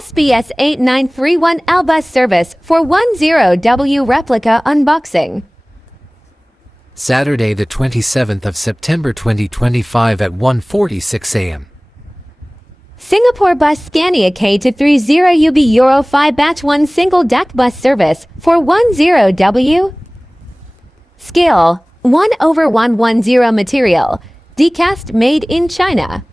SBS8931L bus service for 10W Replica unboxing. Saturday the 27th of September 2025 at 1:46 a.m. Singapore bus Scania K230UB Euro 5 Batch 1 single deck bus service for 10W. Scale 1/110 material. Diecast made in China.